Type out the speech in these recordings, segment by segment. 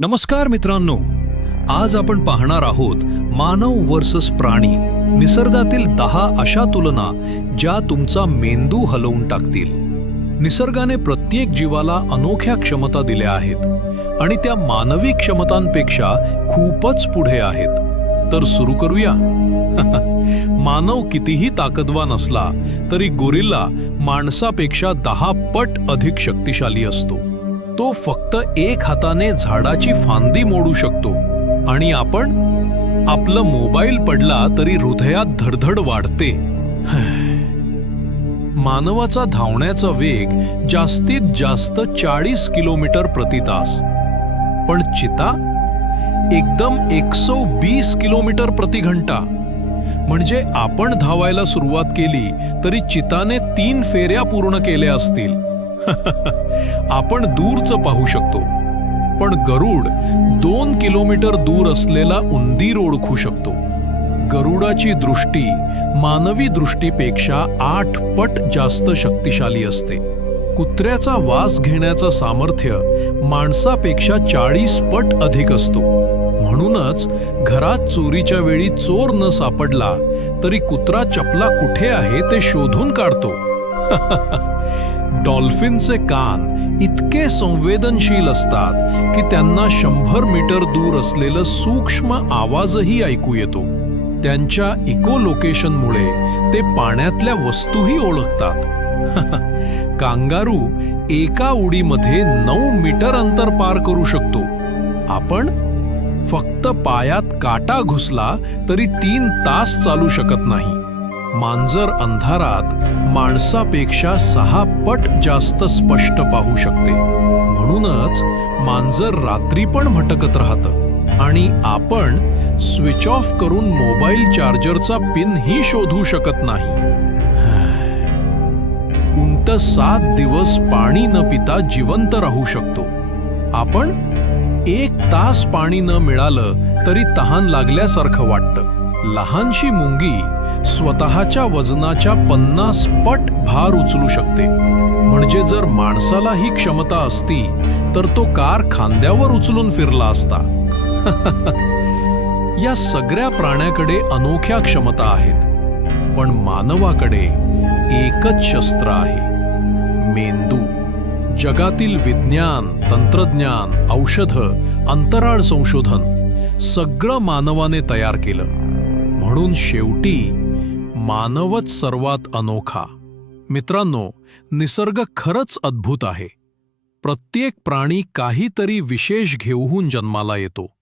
नमस्कार मित्रांनो आज आपण पाहणार आहोत मानव वर्सस प्राणी निसर्गातील दहा अशा तुलना ज्या तुमचा मेंदू हलवून टाकतील. निसर्गाने प्रत्येक जीवाला अनोख्या क्षमता दिल्या आहेत आणि त्या मानवी क्षमतांपेक्षा खूपच पुढे आहेत. तर सुरू करूया. मानव कितीही ताकदवान असला तरी गोरिल्ला माणसापेक्षा दहा पट अधिक शक्तिशाली असतो. तो फक्त एक हाताने झाडाची फांदी मोडू शकतो. आणि आपण? आपलं मोबाईल पडला तरी हृदयात धडधड वाढते. मानवाचा धावण्याचा वेग जास्तीत जास्त चाळीस किलोमीटर प्रति तास. पण चिता? एकदम एकशे बीस किलोमीटर प्रतिघंटा म्हणजे आपण धावायला सुरुवात केली तरी चिताने तीन फेऱ्या पूर्ण केल्या असतील. आपण दूरचं पाहू शकतो. पण गरुड दोन किलोमीटर दूर असलेला उंदीर ओळखू शकतो. गरुडाची दृष्टी मानवी दृष्टीपेक्षा आठ पट जास्त शक्तिशाली असते. कुत्र्याचा वास घेण्याचं सामर्थ्य माणसापेक्षा चाळीस पट अधिक असतो. म्हणूनच घरात चोरीच्या वेळी चोर न सापडला तरी कुत्रा चपला कुठे आहे ते शोधून काढतो. डॉल्फिनचे कान इतके संवेदनशील असतात की त्यांना शंभर मीटर दूर असलेलं सूक्ष्म आवाजही ऐकू येतो. त्यांच्या इको लोकेशनमुळे ते पाण्यातल्या वस्तूही ओळखतात. कांगारू एका उडीमध्ये नऊ मीटर अंतर पार करू शकतो. आपण फक्त पायात काटा घुसला तरी तीन तास चालू शकत नाही. मांजर अंधारात माणसापेक्षा सहा पट जास्त स्पष्ट पाहू शकते. म्हणूनच मांजर रात्री पण भटकत राहतं आणि आपण स्विच ऑफ करून मोबाईल चार्जरचा पिन ही शोधू शकत नाही. उंट सात दिवस पाणी न पिता जिवंत राहू शकतो. आपण एक तास पाणी न मिळालं तरी तहान लागल्यासारखं वाटतं. लहानशी मुंगी स्वतःच्या वजनाच्या पन्नास पट भार उचलू शकते. म्हणजे जर माणसाला ही क्षमता असती तर तो कार खांद्यावर उचलून फिरला असता. या सगळ्या प्राण्याकडे अनोख्या क्षमता आहेत. पण मानवाकडे एकच शस्त्र आहे. मेंदू. जगातील विज्ञान तंत्रज्ञान औषधं अंतराळ संशोधन सगळं मानवाने तयार केलं. म्हणून शेवटी मानवच सर्वात अनोखा. मित्रांनो निसर्ग खरंच अद्भुत आहे. प्रत्येक प्राणी काहीतरी विशेष घेऊन जन्माला येतो.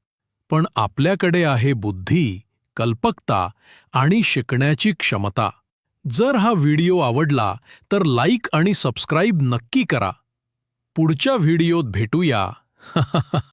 पण आपल्याकडे आहे बुद्धी कल्पकता आणि शिकण्याची क्षमता. जर हा व्हिडिओ आवडला तर लाईक आणि सबस्क्राईब नक्की करा. पुढच्या व्हिडिओत भेटूया.